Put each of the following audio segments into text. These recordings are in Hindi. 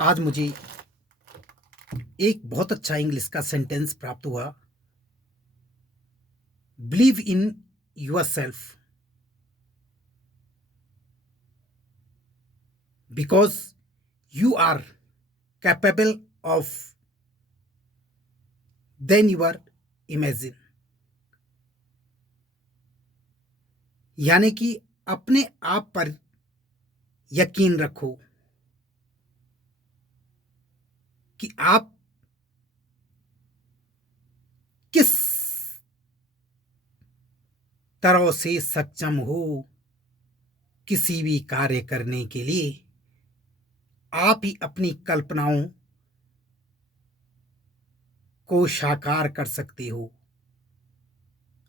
आज मुझे एक बहुत अच्छा इंग्लिश का सेंटेंस प्राप्त हुआ। Believe in yourself because you are capable of than your imagine. यानी कि अपने आप पर यकीन रखो कि आप किस तरह से सक्षम हो किसी भी कार्य करने के लिए। आप ही अपनी कल्पनाओं को साकार कर सकते हो।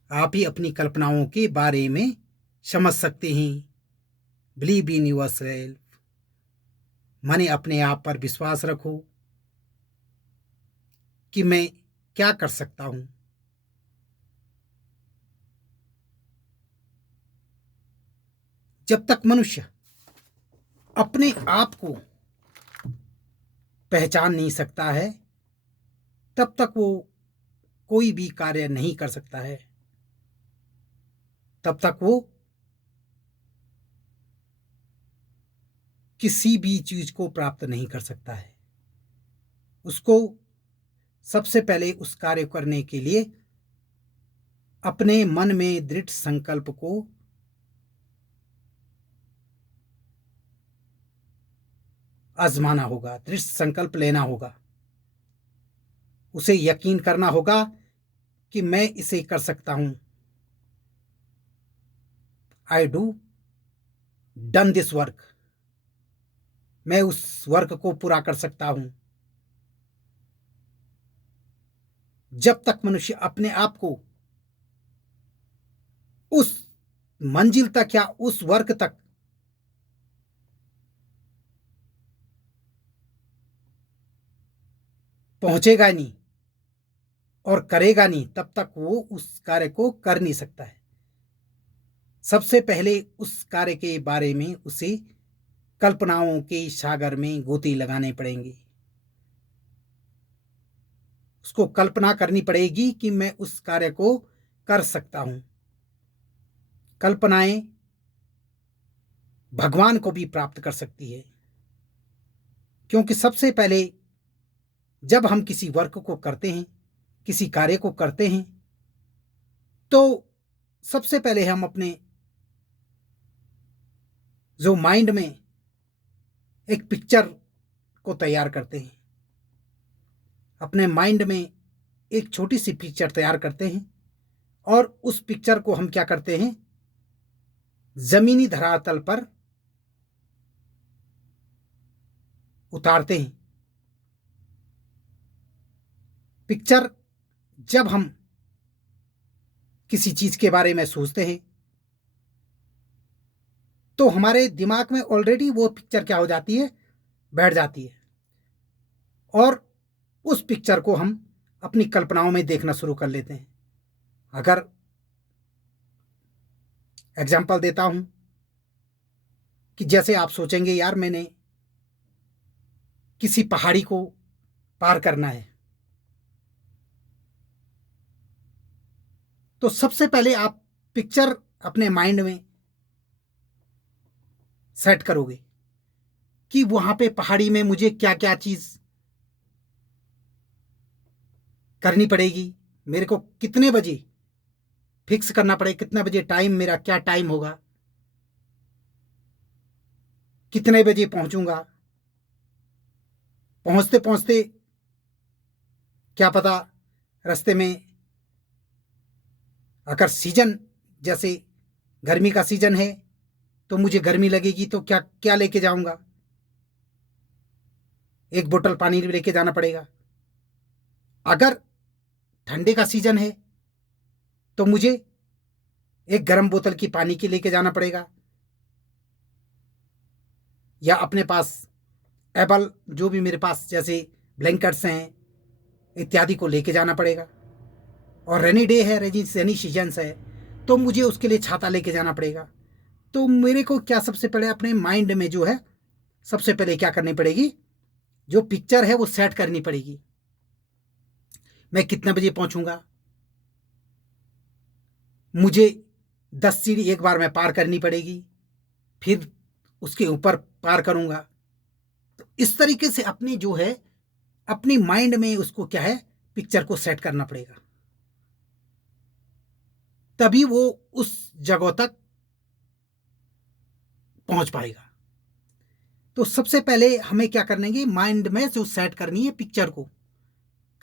आप ही अपनी कल्पनाओं के बारे में समझ सकते हैं। बिलीव इन योरसेल्फ माने अपने आप पर विश्वास रखो कि मैं क्या कर सकता हूं। जब तक मनुष्य अपने आप को पहचान नहीं सकता है तब तक वो कोई भी कार्य नहीं कर सकता है। तब तक वो किसी भी चीज को प्राप्त नहीं कर सकता है। उसको सबसे पहले उस कार्य करने के लिए अपने मन में दृढ़ संकल्प को आजमाना होगा, दृढ़ संकल्प लेना होगा। उसे यकीन करना होगा कि मैं इसे कर सकता हूं। I do done this work. मैं उस वर्क को पूरा कर सकता हूं। जब तक मनुष्य अपने आप को उस मंजिल तक या उस वर्क तक पहुंचेगा नहीं और करेगा नहीं तब तक वो उस कार्य को कर नहीं सकता है। सबसे पहले उस कार्य के बारे में उसे कल्पनाओं के सागर में गोते लगाने पड़ेंगे। उसको कल्पना करनी पड़ेगी कि मैं उस कार्य को कर सकता हूं। कल्पनाएं भगवान को भी प्राप्त कर सकती है, क्योंकि सबसे पहले जब हम किसी वर्क को करते हैं, किसी कार्य को करते हैं, तो सबसे पहले हम अपने जो माइंड में एक पिक्चर को तैयार करते हैं। अपने माइंड में एक छोटी सी पिक्चर तैयार करते हैं और उस पिक्चर को हम क्या करते हैं, जमीनी धरातल पर उतारते हैं। पिक्चर जब हम किसी चीज के बारे में सोचते हैं तो हमारे दिमाग में ऑलरेडी वो पिक्चर क्या हो जाती है, बैठ जाती है। और उस पिक्चर को हम अपनी कल्पनाओं में देखना शुरू कर लेते हैं। अगर एग्जाम्पल देता हूं कि जैसे आप सोचेंगे यार मैंने किसी पहाड़ी को पार करना है, तो सबसे पहले आप पिक्चर अपने माइंड में सेट करोगे कि वहां पे पहाड़ी में मुझे क्या क्या चीज करनी पड़ेगी, मेरे को कितने बजे फिक्स करना पड़ेगा, कितने बजे टाइम, मेरा क्या टाइम होगा, कितने बजे पहुंचूंगा। पहुंचते पहुंचते क्या पता रास्ते में अगर सीजन जैसे गर्मी का सीजन है तो मुझे गर्मी लगेगी, तो क्या क्या लेके जाऊंगा, एक बोतल पानी लेके जाना पड़ेगा। अगर ठंडे का सीजन है तो मुझे एक गर्म बोतल की पानी की लेके जाना पड़ेगा, या अपने पास एबल जो भी मेरे पास जैसे ब्लैंकेट्स हैं इत्यादि को लेके जाना पड़ेगा। और रेनी डे है, रेनी सीजन्स है, तो मुझे उसके लिए छाता लेके जाना पड़ेगा। तो मेरे को क्या सबसे पहले अपने माइंड में जो है सबसे पहले क्या करनी पड़ेगी, जो पिक्चर है वो सेट करनी पड़ेगी। मैं कितने बजे पहुंचूंगा, मुझे 10 सीढ़ी एक बार में पार करनी पड़ेगी, फिर उसके ऊपर पार करूंगा। तो इस तरीके से अपनी जो है अपनी माइंड में उसको क्या है पिक्चर को सेट करना पड़ेगा, तभी वो उस जगह तक पहुंच पाएगा। तो सबसे पहले हमें क्या करेंगे, माइंड में जो सेट करनी है पिक्चर को,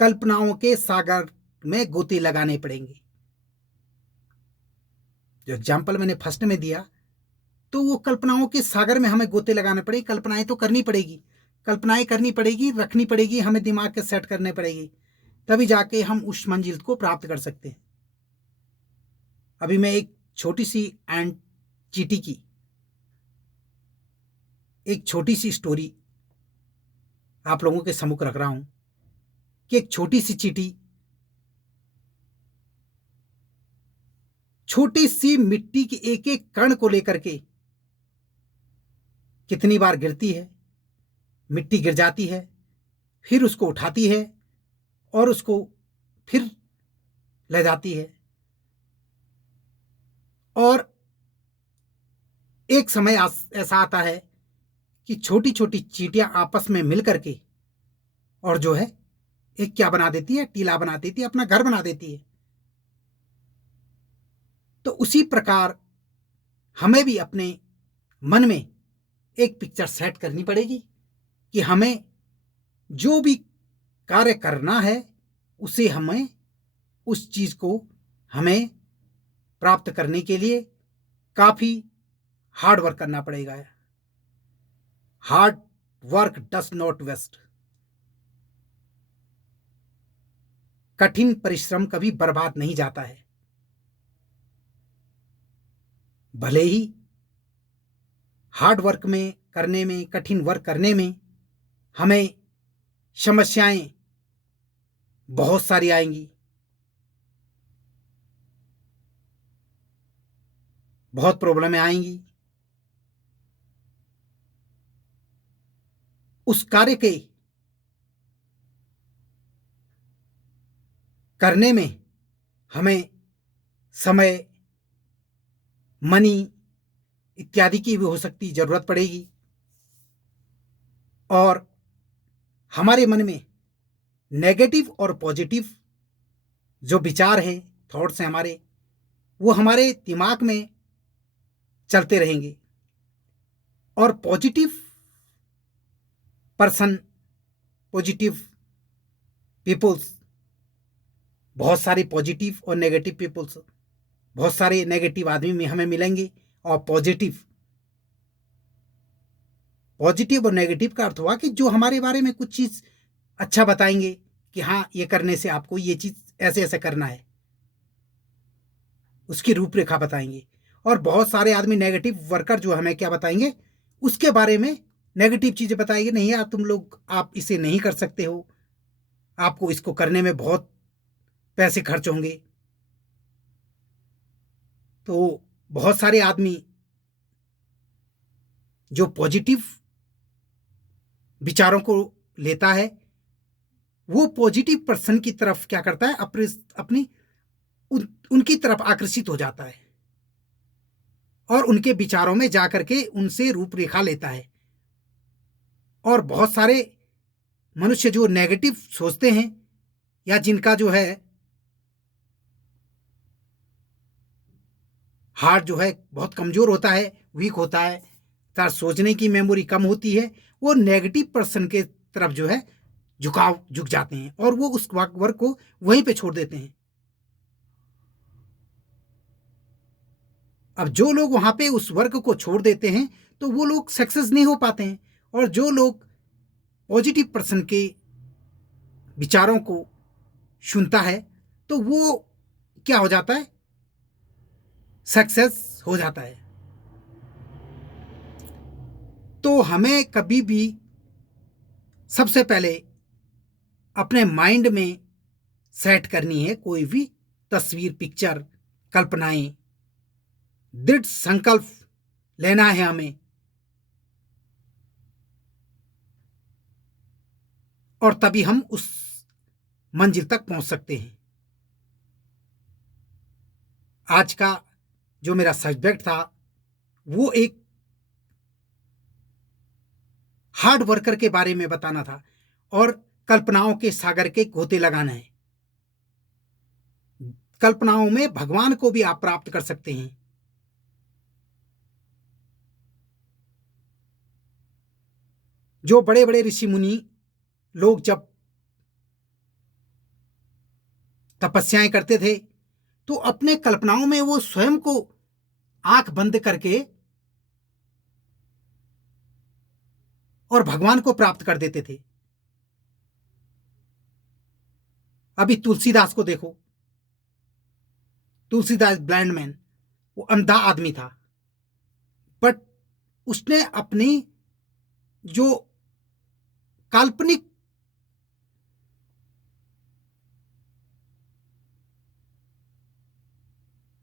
कल्पनाओं के सागर में गोते लगाने पड़ेंगे। जो एग्जाम्पल मैंने फर्स्ट में दिया, तो वो कल्पनाओं के सागर में हमें गोते लगाने पड़ेगी। कल्पनाएं तो करनी पड़ेगी, कल्पनाएं करनी पड़ेगी, रखनी पड़ेगी, हमें दिमाग के सेट करने पड़ेगी, तभी जाके हम उस मंजिल को प्राप्त कर सकते हैं। अभी मैं एक छोटी सी एंड चींटी की एक छोटी सी स्टोरी आप लोगों के सम्मुख रख रहा हूं कि एक छोटी सी चींटी छोटी सी मिट्टी के एक एक कण को लेकर के कितनी बार गिरती है, मिट्टी गिर जाती है, फिर उसको उठाती है और उसको फिर ले जाती है। और एक समय ऐसा आता है कि छोटी छोटी चींटियां आपस में मिल करके और जो है एक क्या बना देती है, टीला बना देती है, अपना घर बना देती है। तो उसी प्रकार हमें भी अपने मन में एक पिक्चर सेट करनी पड़ेगी कि हमें जो भी कार्य करना है उसे हमें उस चीज को हमें प्राप्त करने के लिए काफी हार्ड वर्क करना पड़ेगा। Hard work does not waste. कठिन परिश्रम कभी बर्बाद नहीं जाता है। भले ही हार्ड वर्क में करने में, कठिन वर्क करने में हमें समस्याएं बहुत सारी आएंगी, बहुत प्रॉब्लमें आएंगी, उस कार्य के करने में हमें समय, मनी इत्यादि की भी हो सकती जरूरत पड़ेगी। और हमारे मन में नेगेटिव और पॉजिटिव जो विचार है, थॉट्स हैं हमारे, वो हमारे दिमाग में चलते रहेंगे। और पॉजिटिव पर्सन, पॉजिटिव पीपल्स, बहुत सारे पॉजिटिव और नेगेटिव पीपल्स, बहुत सारे नेगेटिव आदमी में हमें मिलेंगे। और पॉजिटिव और नेगेटिव का अर्थ हुआ कि जो हमारे बारे में कुछ चीज अच्छा बताएंगे कि हाँ ये करने से आपको ये चीज ऐसे ऐसे करना है, उसकी रूपरेखा बताएंगे। और बहुत सारे आदमी नेगेटिव वर्कर जो हमें क्या बताएंगे, उसके बारे में नेगेटिव चीजें बताएंगे, नहीं यार तुम लोग आप इसे नहीं कर सकते हो, आपको इसको करने में बहुत पैसे खर्च होंगे। तो बहुत सारे आदमी जो पॉजिटिव विचारों को लेता है, वो पॉजिटिव पर्सन की तरफ क्या करता है, अपनी उनकी तरफ आकर्षित हो जाता है और उनके विचारों में जाकर के उनसे रूपरेखा लेता है। और बहुत सारे मनुष्य जो नेगेटिव सोचते हैं या जिनका जो है हार्ट जो है बहुत कमजोर होता है, वीक होता है, तार सोचने की मेमोरी कम होती है, वो नेगेटिव पर्सन के तरफ जो है झुक जाते हैं और वो उस वर्क को वहीं पे छोड़ देते हैं। अब जो लोग वहां पे उस वर्क को छोड़ देते हैं तो वो लोग सक्सेस नहीं हो पाते हैं। और जो लोग पॉजिटिव पर्सन के विचारों को सुनता है तो वो क्या हो जाता है, सक्सेस हो जाता है। तो हमें कभी भी सबसे पहले अपने माइंड में सेट करनी है कोई भी तस्वीर, पिक्चर, कल्पनाएं, दृढ़ संकल्प लेना है हमें और तभी हम उस मंजिल तक पहुंच सकते हैं। आज का जो मेरा सब्जेक्ट था वो एक हार्ड वर्कर के बारे में बताना था और कल्पनाओं के सागर के गोते लगाना है। कल्पनाओं में भगवान को भी आप प्राप्त कर सकते हैं। जो बड़े बड़े ऋषि मुनि लोग जब तपस्याएं करते थे तो अपने कल्पनाओं में वो स्वयं को आंख बंद करके और भगवान को प्राप्त कर देते थे। अभी तुलसीदास को देखो, तुलसीदास ब्लाइंड मैन, वो अंधा आदमी था, बट उसने अपनी जो काल्पनिक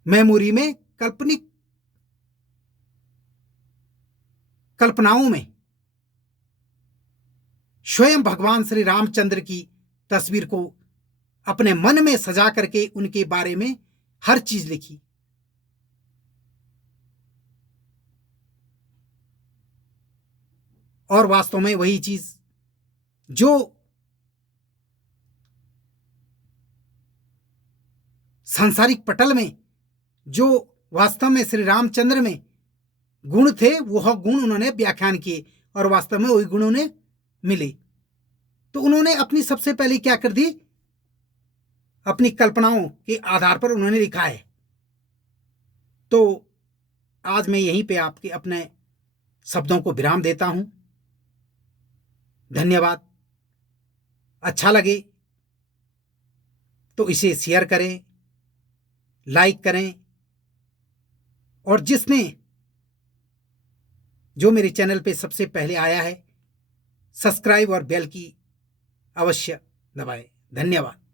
मेमोरी में, काल्पनिक कल्पनाओं में स्वयं भगवान श्री रामचंद्र की तस्वीर को अपने मन में सजा करके उनके बारे में हर चीज लिखी। और वास्तव में वही चीज जो सांसारिक पटल में, जो वास्तव में श्री रामचंद्र में गुण थे, वह गुण उन्होंने व्याख्यान किए और वास्तव में वही गुण उन्हें मिले। तो उन्होंने अपनी सबसे पहले क्या कर दी, अपनी कल्पनाओं के आधार पर उन्होंने लिखा है। तो आज मैं यहीं पे आपके अपने शब्दों को विराम देता हूं। धन्यवाद। अच्छा लगे तो इसे शेयर करें, लाइक करें, और जिसने जो मेरे चैनल पे सबसे पहले आया है, सब्सक्राइब और बेल की अवश्य दबाएं। धन्यवाद।